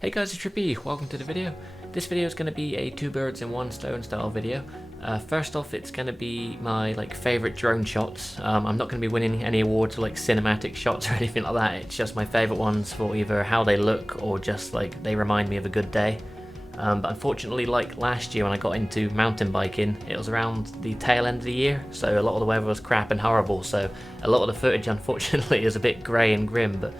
Hey guys, it's Trippy. Welcome to the video. This video is going to be a two birds in one stone style video. First off, it's going to be my favorite drone shots. I'm not going to be winning any awards for cinematic shots or anything like that. It's just my favorite ones for either how they look or just they remind me of a good day. But unfortunately, last year when I got into mountain biking, it was around the tail end of the year, so a lot of the weather was crap and horrible. So a lot of the footage, unfortunately, is a bit grey and grim. But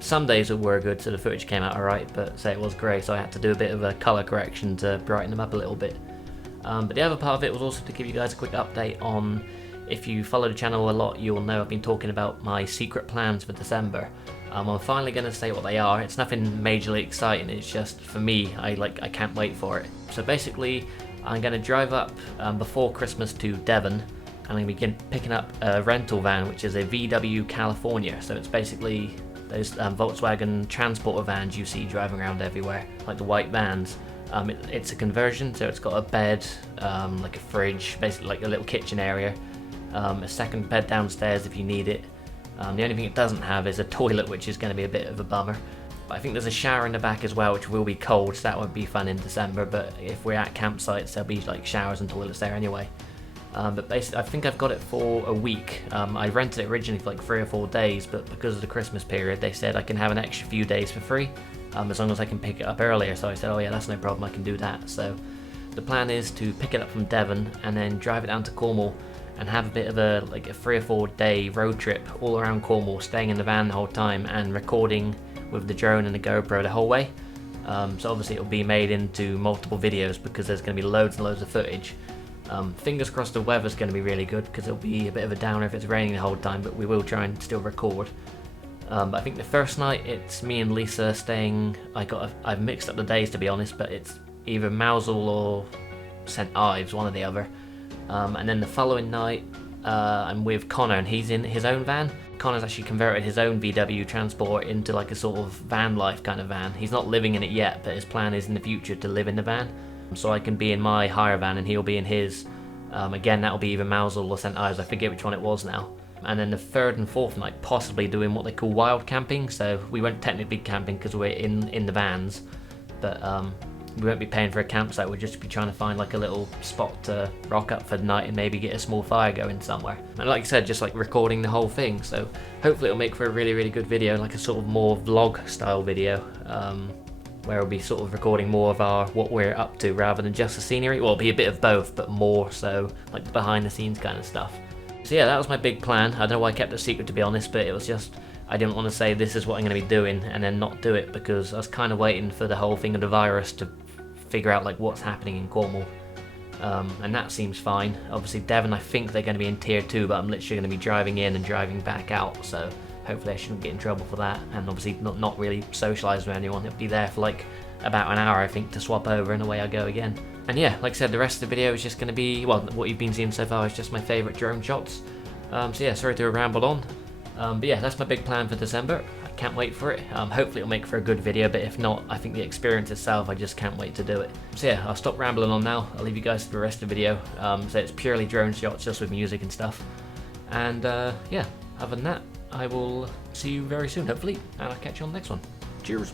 some days were good, so the footage came out alright, but say it was grey, so I had to do a bit of a colour correction to brighten them up a little bit. But the other part of it was also to give you guys a quick update on, if you follow the channel a lot, you'll know I've been talking about my secret plans for December. I'm finally going to say what they are. It's nothing majorly exciting, it's just, for me, I can't wait for it. So basically, I'm going to drive up before Christmas to Devon, and I'm going to begin picking up a rental van, which is a VW California. So it's basically those Volkswagen transporter vans you see driving around everywhere, like the white vans. It's a conversion, so it's got a bed, like a fridge, basically like a little kitchen area, a second bed downstairs if you need it. The only thing it doesn't have is a toilet, which is going to be a bit of a bummer. But I think there's a shower in the back as well, which will be cold, so that won't be fun in December. But if we're at campsites, there'll be showers and toilets there anyway. But basically, I think I've got it for a week. I rented it originally for 3 or 4 days, but because of the Christmas period, they said I can have an extra few days for free, as long as I can pick it up earlier. So I said, oh yeah, that's no problem, I can do that. So the plan is to pick it up from Devon and then drive it down to Cornwall and have a bit of a 3 or 4 day road trip all around Cornwall, staying in the van the whole time and recording with the drone and the GoPro the whole way. So obviously it'll be made into multiple videos because there's going to be loads and loads of footage. Fingers crossed the weather's going to be really good, because it'll be a bit of a downer if it's raining the whole time, but we will try and still record. But I think the first night it's me and Lisa staying. I've mixed up the days, to be honest, but it's either Mousehole or St Ives, one or the other. And then the following night I'm with Connor, and he's in his own van. Connor's actually converted his own VW Transport into a sort of van life kind of van. He's not living in it yet, but his plan is in the future to live in the van. So I can be in my hire van and he'll be in his. Again, that'll be either Mousehole or St Ives, I forget which one it was now. And then the third and fourth night, possibly doing what they call wild camping. So we won't technically be camping because we're in the vans, but we won't be paying for a campsite. We'll just be trying to find a little spot to rock up for the night and maybe get a small fire going somewhere. And like I said, just recording the whole thing. So hopefully it'll make for a really, really good video, a sort of more vlog style video. Where we'll be sort of recording more of what we're up to rather than just the scenery. Well, it'll be a bit of both, but more so behind the scenes kind of stuff. So yeah, that was my big plan. I don't know why I kept it a secret, to be honest, but it was just, I didn't want to say this is what I'm going to be doing and then not do it, because I was kind of waiting for the whole thing of the virus to figure out what's happening in Cornwall. And that seems fine. Obviously Devon, I think they're going to be in tier 2, but I'm literally going to be driving in and driving back out, so hopefully I shouldn't get in trouble for that, and obviously not really socialise with anyone. It'll be there for about an hour, I think, to swap over, and away I go again. And yeah, like I said, the rest of the video is just going to be, well, what you've been seeing so far is just my favourite drone shots. So yeah, sorry to ramble on. But yeah, that's my big plan for December. I can't wait for it. Hopefully it'll make for a good video, but if not, I think the experience itself, I just can't wait to do it. So yeah, I'll stop rambling on now. I'll leave you guys to the rest of the video. So it's purely drone shots, just with music and stuff. And yeah, other than that, I will see you very soon, hopefully, and I'll catch you on the next one. Cheers!